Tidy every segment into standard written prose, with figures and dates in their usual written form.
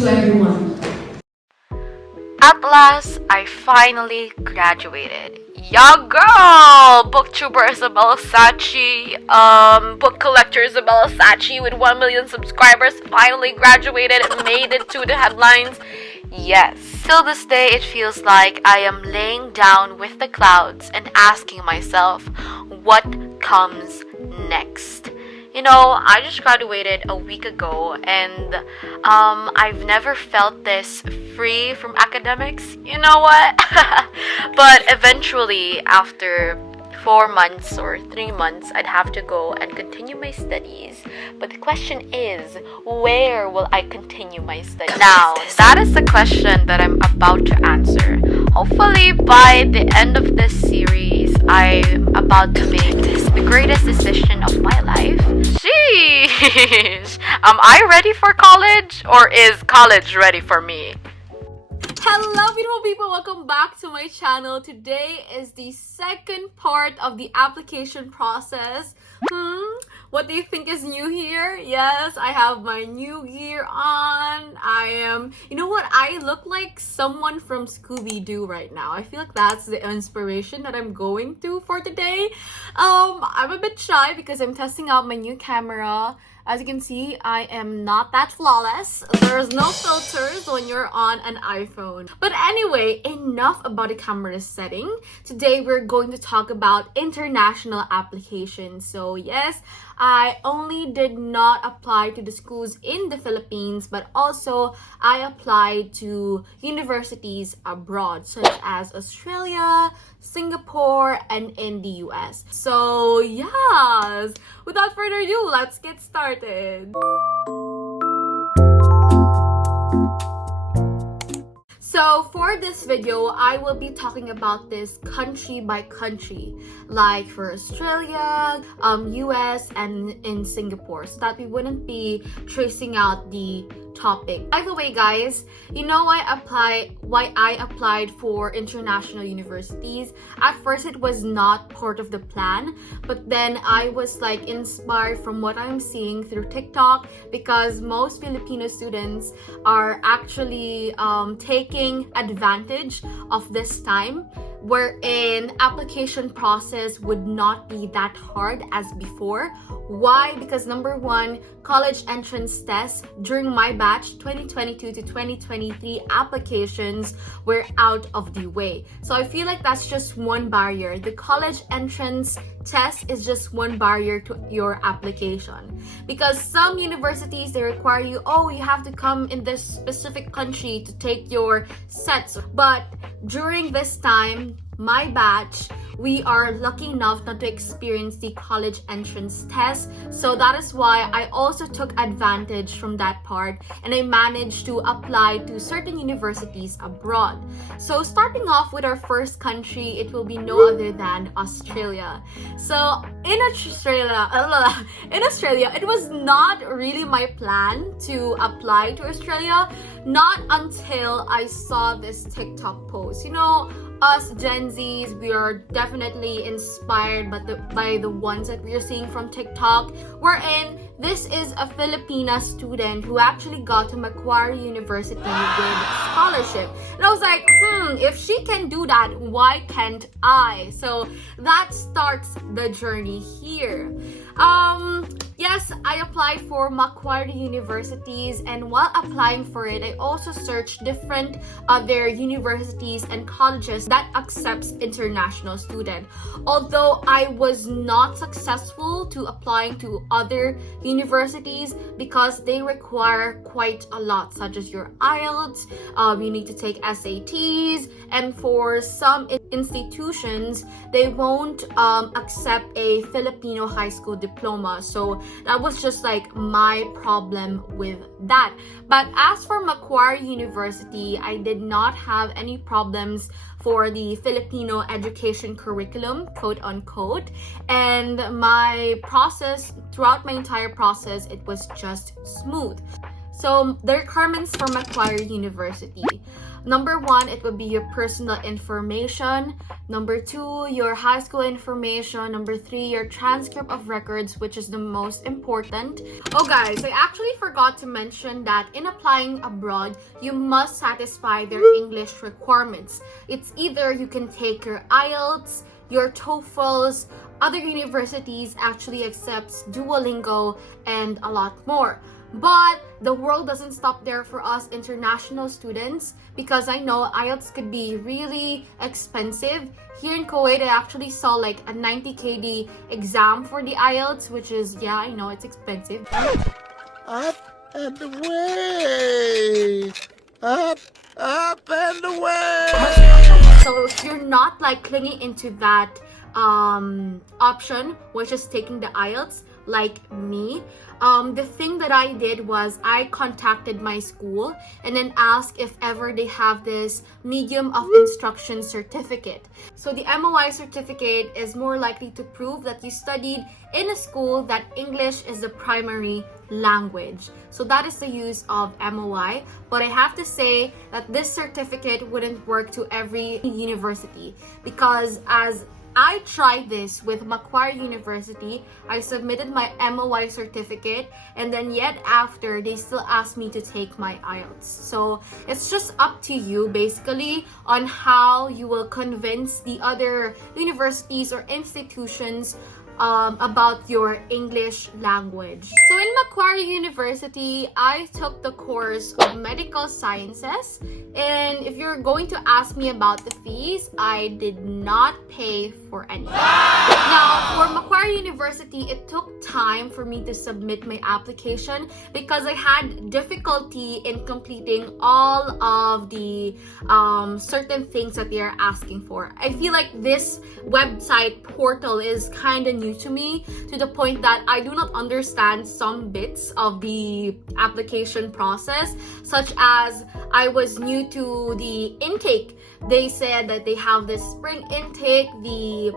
to everyone. At last, I finally graduated. Yeah, girl! Booktuber Isabela Sachi, book collector Isabela Sachi with 1 million subscribers finally graduated and made it to the headlines. Yes. Till this day, it feels like I am laying down with the clouds and asking myself, what comes next? You know, I just graduated a week ago and I've never felt this free from academics. You know what? But eventually, after 4 months or 3 months, I'd have to go and continue my studies. But the question is, where will I continue my studies? Now, that is the question that I'm about to answer. Hopefully, by the end of this series, I'm about to make the greatest decision of my life. Sheesh! Am I ready for college? Or is college ready for me? Hello beautiful people, welcome back to my channel. Today is the second part of the application process. What do you think is new here? Yes, I have my new gear on. You know what? I look like someone from Scooby-Doo right now. I feel like that's the inspiration that I'm going to for today. I'm a bit shy because I'm testing out my new camera. As you can see, I am not that flawless. There's no filters when you're on an iPhone. But anyway, enough about the camera setting. Today, we're going to talk about international applications. So yes, I only did not apply to the schools in the Philippines, but also I applied to universities abroad, such as Australia, Singapore, and in the US. So yes, without further ado, let's get started. So for this video, I will be talking about this country by country, like for Australia, US, and in Singapore, so that we wouldn't be tracing out the topic. By the way, guys, you know why I applied for international universities? At first, it was not part of the plan, but then I was like inspired from what I'm seeing through TikTok, because most Filipino students are actually taking advantage of this time, wherein application process would not be that hard as before. Why? Because number one, college entrance tests during my batch 2022 to 2023 applications were out of the way. So I feel like that's just one barrier. The college entrance test is just one barrier to your application, because some universities, they require you, you have to come in this specific country to take your sets. But during this time, my batch, we are lucky enough not to experience the college entrance test. So that is why I also took advantage from that part, and I managed to apply to certain universities abroad. So starting off with our first country, it will be no other than Australia. So in Australia, it was not really my plan to apply to Australia, not until I saw this TikTok post. You know, us Gen Zs, we are definitely inspired by the ones that we are seeing from TikTok, wherein this is a Filipina student who actually got to Macquarie University with scholarship. And I was like, if she can do that, why can't I? So that starts the journey here. Yes, I applied for Macquarie universities, and while applying for it, I also searched different other universities and colleges that accepts international students. Although I was not successful to applying to other universities because they require quite a lot, such as your IELTS, you need to take SATs, and for some institutions, they won't accept a Filipino high school diploma. So that was just like my problem with that. But as for Macquarie University, I did not have any problems for the Filipino education curriculum, quote unquote. And my process, throughout my entire process, it was just smooth. So the requirements for Macquarie University. Number 1, it would be your personal information. Number 2, your high school information. Number 3, your transcript of records, which is the most important. Oh guys, I actually forgot to mention that in applying abroad, you must satisfy their English requirements. It's either you can take your IELTS, your TOEFLs, other universities actually accepts Duolingo, and a lot more. But the world doesn't stop there for us international students, because I know IELTS could be really expensive. Here in Kuwait, I actually saw like a 90 KD exam for the IELTS, which is, yeah, I know it's expensive. Up and away! Up and away! So if you're not like clinging into that option, which is taking the IELTS, like me, the thing that I did was I contacted my school and then asked if ever they have this medium of instruction certificate. So the MOI certificate is more likely to prove that you studied in a school that English is the primary language. So that is the use of MOI. But I have to say that this certificate wouldn't work to every university, because as I tried this with MACQUARIE University, I submitted my MOI certificate, and then yet after, they still asked me to take my IELTS. So it's just up to you basically on how you will convince the other universities or institutions about your English language. So in MACQUARIE University, I took the course of medical sciences, and if you're going to ask me about the fees, I did not pay for any. Now, for MACQUARIE University, it took time for me to submit my application because I had difficulty in completing all of the certain things that they are asking for. I feel like this website portal is kind of new to me, to the point that I do not understand some bits of the application process, such as I was new to the intake. They said that they have the spring intake, the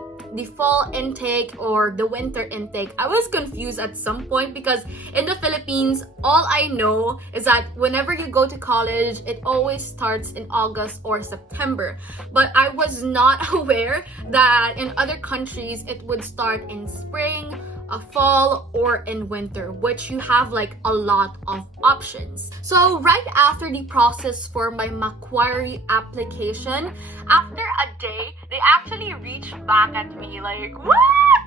fall intake, or the winter intake. I was confused at some point because in the Philippines, all I know is that whenever you go to college, it always starts in August or September. But I was not aware that in other countries, it would start in spring, a fall, or in winter, which you have like a lot of options. So right after the process for my MACQUARIE application, after a day, they actually reached back at me like, what?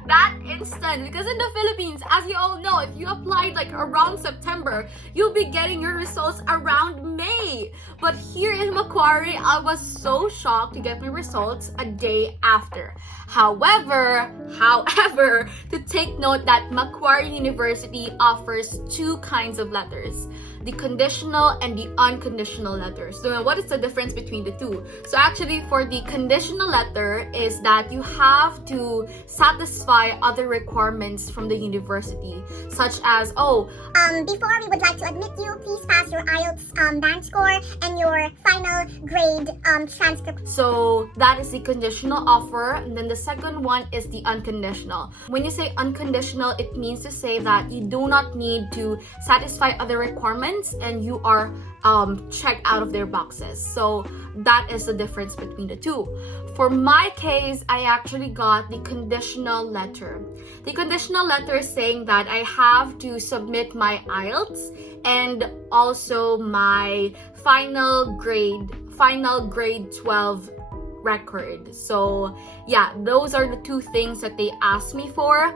That instant, because in the Philippines, as you all know, if you applied like around September, you'll be getting your results around May. But here in MACQUARIE, I was so shocked to get my results a day after. However, to take note that MACQUARIE University offers two kinds of letters, the conditional and the unconditional letters. So what is the difference between the two? So actually, for the conditional letter is that you have to satisfy other requirements from the university, such as, before we would like to admit you, please pass your IELTS band score and your final grade transcript. So that is the conditional offer, and then the second one is the unconditional. When you say unconditional, it means to say that you do not need to satisfy other requirements and you are checked out of their boxes. So that is the difference between the two. For my case, I actually got the conditional letter. The conditional letter is saying that I have to submit my IELTS and also my final grade 12 record. So yeah, those are the two things that they asked me for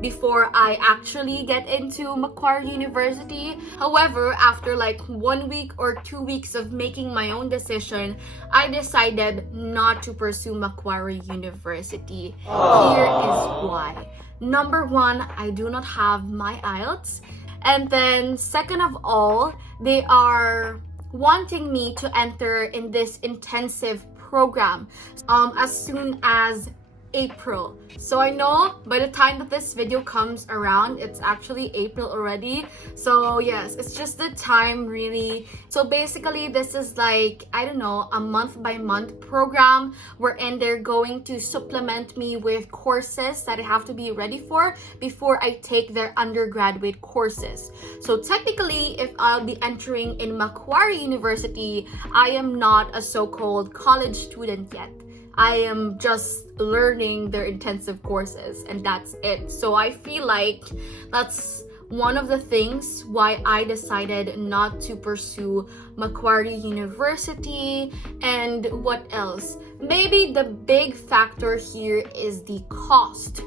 before I actually get into MACQUARIE University. However, after like 1 week or 2 weeks of making my own decision, I decided not to pursue MACQUARIE University. Here is why. Number 1, I do not have my IELTS. And then second of all, they are wanting me to enter in this intensive program as soon as April. So I know by the time that this video comes around, it's actually April already. So yes, it's just the time really. So basically this is like, I don't know, a month by month program wherein they're going to supplement me with courses that I have to be ready for before I take their undergraduate courses. So technically, if I'll be entering in MACQUARIE University, I am not a so-called college student yet. I am just learning their intensive courses and that's it. So I feel like that's one of the things why I decided not to pursue MACQUARIE University. And what else? Maybe the big factor here is the cost.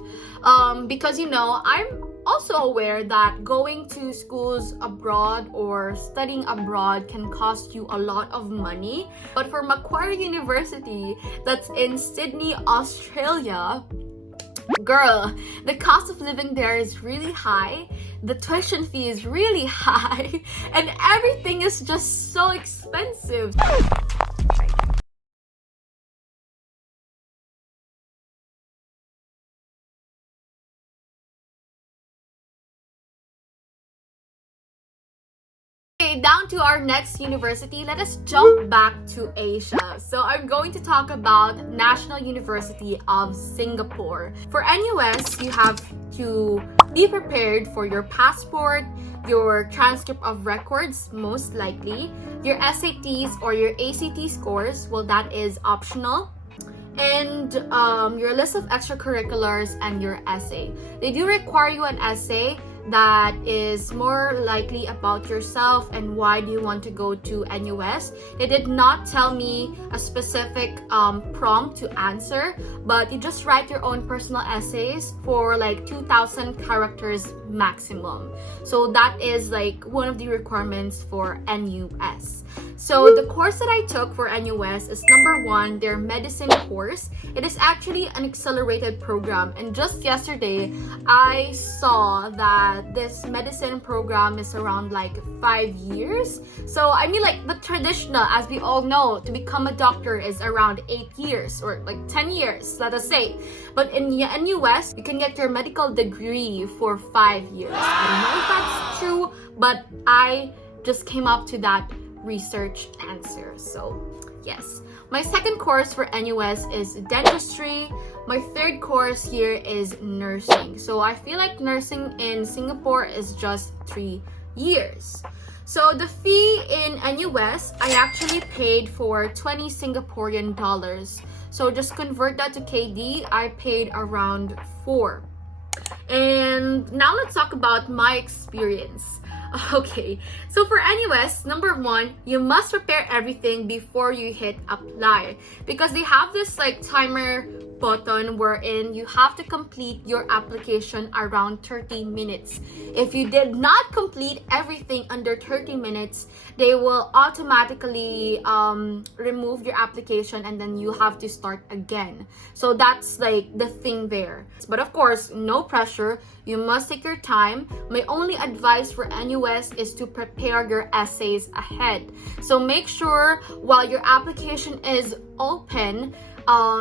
Because you know, I'm also aware that going to schools abroad or studying abroad can cost you a lot of money. But for MACQUARIE University, that's in Sydney, Australia, girl, the cost of living there is really high. The tuition fee is really high. And everything is just so expensive. Down to our next university, let us jump back to Asia. So I'm going to talk about National University of Singapore. For NUS, you have to be prepared for your passport, your transcript of records, most likely, your SATs or your ACT scores, well, that is optional, and your list of extracurriculars and your essay. They do require you an essay that is more likely about yourself and why do you want to go to NUS. They did not tell me a specific prompt to answer, but you just write your own personal essays for like 2,000 characters maximum. So that is like one of the requirements for NUS. So the course that I took for NUS is number 1, their medicine course. It is actually an accelerated program, and just yesterday I saw that this medicine program is around like 5 years. So I mean, like the traditional, as we all know, to become a doctor is around 8 years or like 10 years, let us say. But in NUS, you can get your medical degree for 5 years. I don't know if that's true, but I just came up to that research answer. So yes, my second course for NUS is dentistry. My third course here is nursing. So I feel like nursing in Singapore is just 3 years. So the fee in NUS, I actually paid for 20 Singaporean dollars. So just convert that to KD, I paid around 4. And now let's talk about my experience. Okay, so for NUS, number 1, you must prepare everything before you hit apply, because they have this like timer button wherein you have to complete your application around 30 minutes. If you did not complete everything under 30 minutes, they will automatically remove your application and then you have to start again. So that's like the thing there. But of course, no pressure. You must take your time. My only advice for NUS is to prepare your essays ahead. So make sure while your application is open,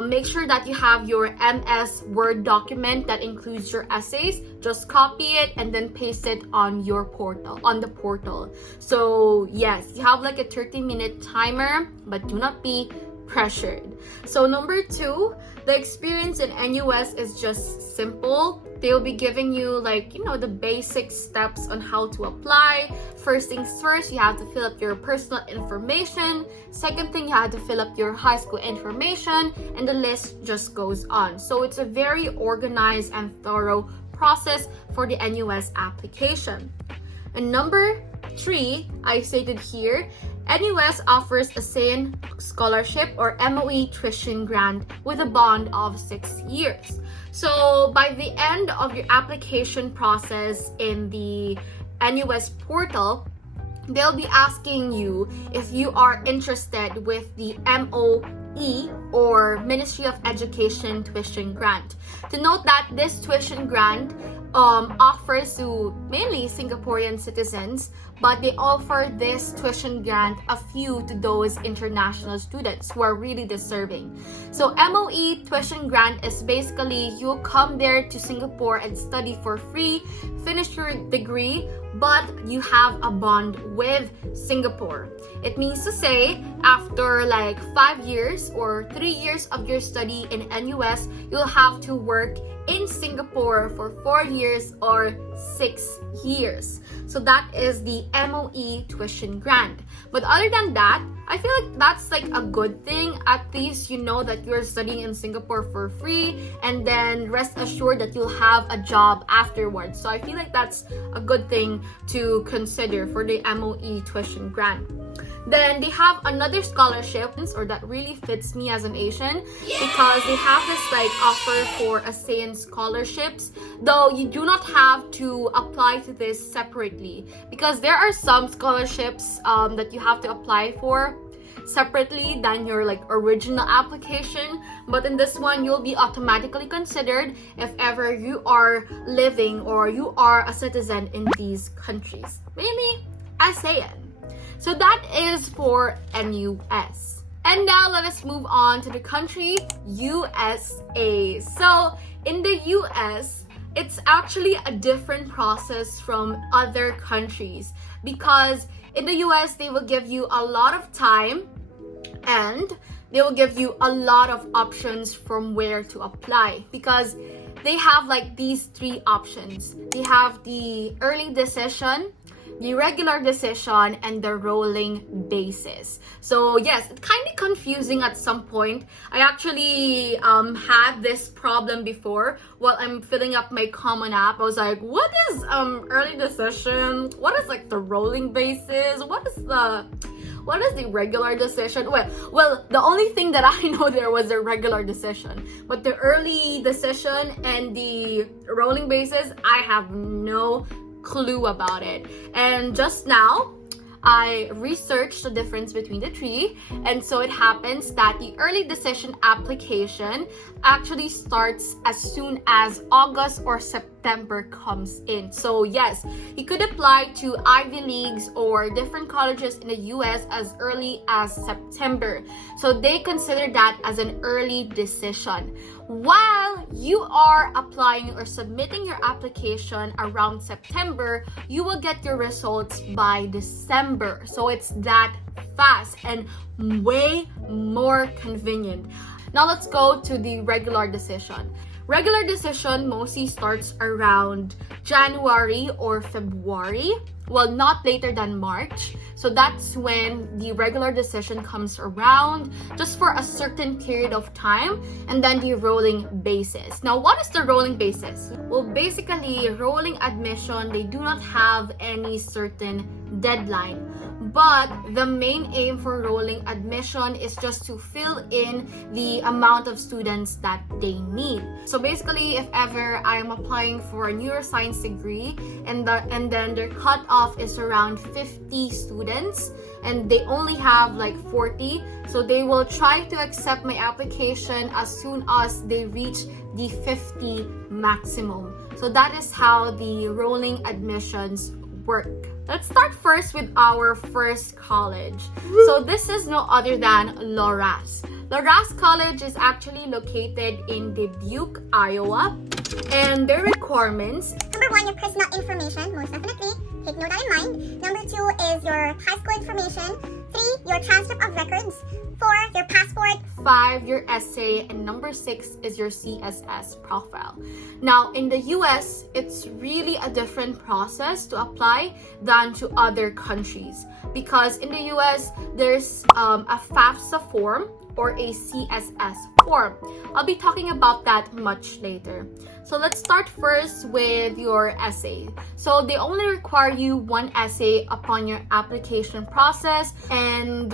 make sure that you have your MS Word document that includes your essays. Just copy it and then paste it on your portal, on the portal. So yes, you have like a 30-minute timer, but do not be pressured. So number 2, the experience in NUS is just simple. They'll be giving you like, you know, the basic steps on how to apply. First things first, you have to fill up your personal information. Second thing, you have to fill up your high school information, and the list just goes on. So it's a very organized and thorough process for the NUS application. And number 3, I stated here, NUS offers a SAYN scholarship or MOE tuition grant with a bond of 6 years. So by the end of your application process in the NUS portal, they'll be asking you if you are interested with the MOE or Ministry of Education tuition grant. To note that this tuition grant offers to mainly Singaporean citizens, but they offer this tuition grant a few to those international students who are really deserving. So MOE tuition grant is basically you come there to Singapore and study for free, finish your degree, but you have a bond with Singapore. It means to say, after like 5 years or 3 years of your study in NUS, you'll have to work in Singapore for 4 years or 6 years. So that is the MOE tuition grant. But other than that, I feel like that's like a good thing. At least you know that you're studying in Singapore for free, and then rest assured that you'll have a job afterwards. So I feel like that's a good thing to consider for the MOE tuition grant. Then they have another scholarship, or that really fits me as an Asian, because they have this like offer for ASEAN scholarships, though you do not have to apply to this separately, because there are some scholarships that you have to apply for separately than your like original application, but in this one you'll be automatically considered if ever you are living or you are a citizen in these countries, mainly ASEAN. So that is for NUS. And now let us move on to the country USA. So in the US, it's actually a different process from other countries, because in the US, they will give you a lot of time and they will give you a lot of options from where to apply, because they have like these 3 options. They have the early decision, the regular decision, and the rolling basis. So yes, it's kind of confusing at some point. I actually had this problem before while I'm filling up my Common App. I was like, what is early decision? What is like the rolling basis? What is the regular decision? Well, the only thing that I know there was the regular decision, but the early decision and the rolling basis, I have no clue about it. And just now I researched the difference between the 3, and so it happens that the early decision application actually starts as soon as August or September comes in. So yes, you could apply to Ivy Leagues or different colleges in the US as early as September. So they consider that as an early decision. While you are applying or submitting your application around September, you will get your results by December. So it's that fast and way more convenient. Now let's go to the regular decision. Regular decision mostly starts around January or February. Well, not later than March. So that's when the regular decision comes around, just for a certain period of time, and then the rolling basis. Now, what is the rolling basis? Well, basically, rolling admission, they do not have any certain deadline. But the main aim for rolling admission is just to fill in the amount of students that they need. So basically, if ever I'm applying for a neuroscience degree and then their cutoff is around 50 students and they only have like 40, so they will try to accept my application as soon as they reach the 50 maximum. So that is how the rolling admissions work. Let's start first with our first college. So this is no other than LORAS. LORAS College is actually located in Dubuque, Iowa, and their requirements: Number 1, your personal information, most definitely. Take note that in mind. Number 2 is your high school information. 3, your transcript of records. 4, your passport. 5, your essay, and number 6 is your CSS profile. Now, in the US, it's really a different process to apply than to other countries, because in the US, there's a FAFSA form or a CSS form. I'll be talking about that much later. So let's start first with your essay. So they only require you 1 essay upon your application process, and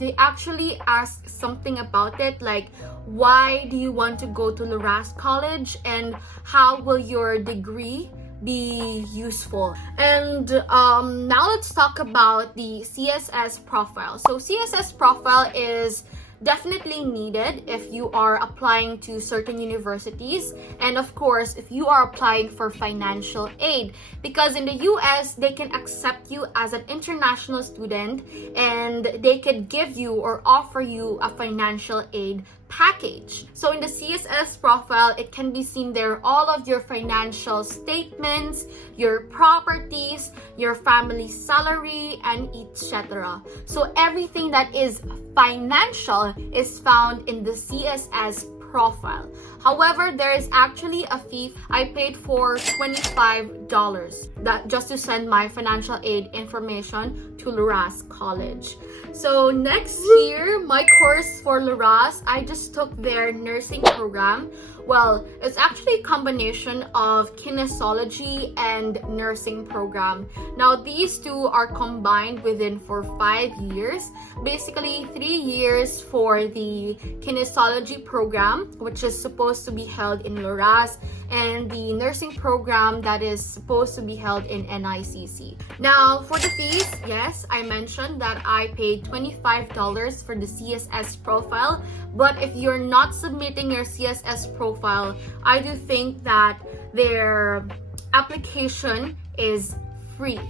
they actually ask something about it, like why do you want to go to LORAS College and how will your degree be useful. And now let's talk about the CSS profile. So CSS profile is definitely needed if you are applying to certain universities, and of course if you are applying for financial aid, because in the US they can accept you as an international student and they could give you or offer you a financial aid package. So in the CSS profile, it can be seen there all of your financial statements, your properties, your family salary, and etc. So everything that is financial is found in the CSS profile. However, there is actually a fee. I paid for $25 that just to send my financial aid information to LORAS College. So next here, my course for LORAS, I just took their nursing program. Well, it's actually a combination of kinesiology and nursing program. Now, these two are combined within for 5 years. Basically, 3 years for the kinesiology program, which is supposed to be held in LORAS, and the nursing program that is supposed to be held in NICC. Now, for the fees, yes, I mentioned that I paid $25 for the CSS profile, but if you're not submitting your CSS profile, I do think that their application is free.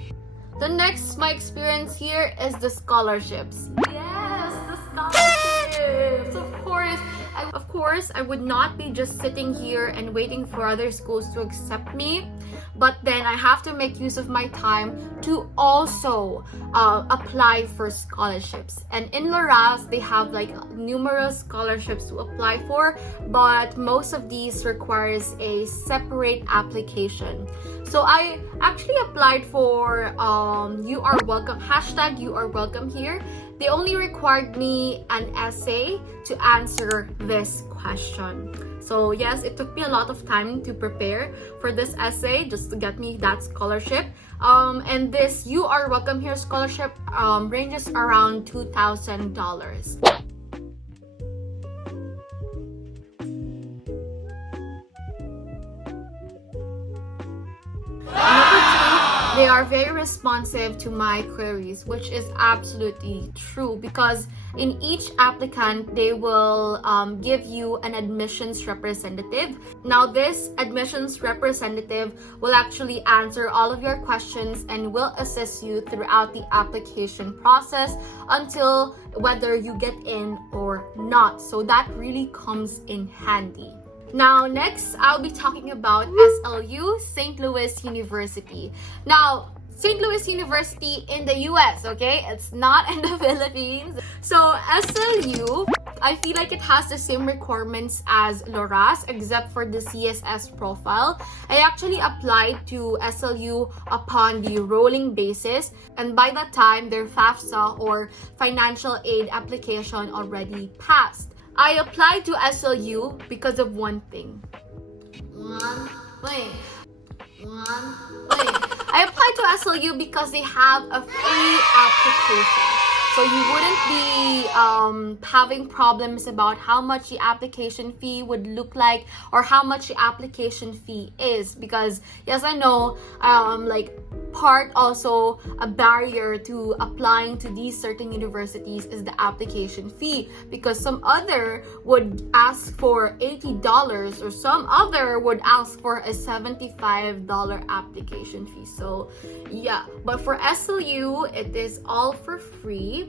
The next, my experience here is the scholarships. Yes, the scholarships! Of course, I would not be just sitting here and waiting for other schools to accept me, but then I have to make use of my time to also apply for scholarships. And in LORAS, they have like numerous scholarships to apply for, but most of these requires a separate application. So I actually applied for You Are Welcome, hashtag You Are Welcome here. They only required me an essay to answer this question. So yes, it took me a lot of time to prepare for this essay just to get me that scholarship. And this You Are Welcome Here scholarship ranges around $2,000. They are very responsive to my queries, which is absolutely true, because in each applicant, they will give you an admissions representative. Now, this admissions representative will actually answer all of your questions and will assist you throughout the application process until whether you get in or not. So that really comes in handy. Now, next, I'll be talking about SLU, St. Louis University. Now, St. Louis University in the US, okay? It's not in the Philippines. So, SLU, I feel like it has the same requirements as LORAS except for the CSS profile. I actually applied to SLU upon the rolling basis, and by that time, their FAFSA or financial aid application already passed. I applied to SLU because of one thing. I applied to SLU because they have a free application. So you wouldn't be having problems about how much the application fee would look like or how much the application fee is. Because yes, I know like part also a barrier to applying to these certain universities is the application fee, because some other would ask for $80 or some other would ask for a $75 application fee. So yeah, but for SLU it is all for free.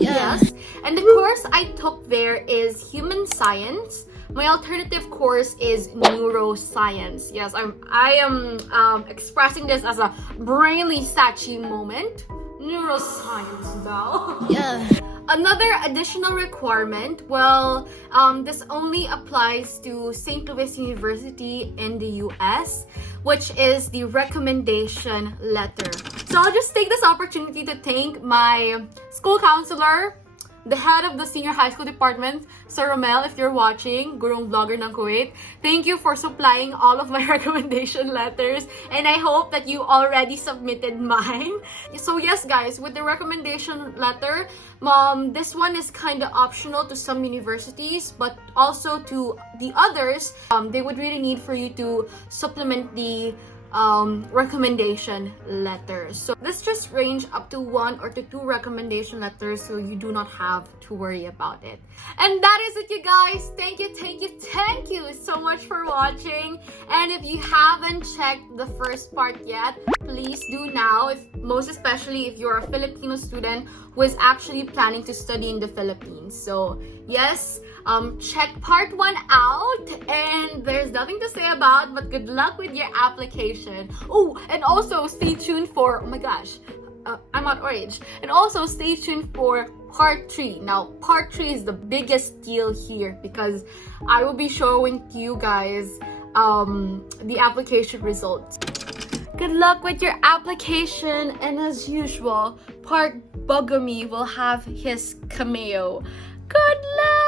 Yes, and the course I took there is human science. My alternative course is neuroscience. Yes, I am expressing this as a brainly Sachi moment. Neuroscience now. Yeah. Another additional requirement, well, this only applies to St. Louis University in the US, which is the recommendation letter. So I'll just take this opportunity to thank my school counselor, the head of the senior high school department, Sir Romel, if you're watching, gurong vlogger ng Kuwait. Thank you for supplying all of my recommendation letters, and I hope that you already submitted mine. So yes, guys, with the recommendation letter, this one is kind of optional to some universities, but also to the others, they would really need for you to supplement the recommendation letters. So this just range up to 1 or to 2 recommendation letters, so you do not have to worry about it. And that is it, you guys. Thank you so much for watching. And if you haven't checked the first part yet, please do now, most especially if you're a Filipino student who is actually planning to study in the Philippines. So yes, check part 1 out, and there's nothing to say about, but good luck with your application. Oh, and also stay tuned for, oh my gosh, I'm out of age. And also stay tuned for part 3. Now, part 3 is the biggest deal here because I will be showing you guys the application results. Good luck with your application, and as usual, part Bogami will have his cameo. Good luck!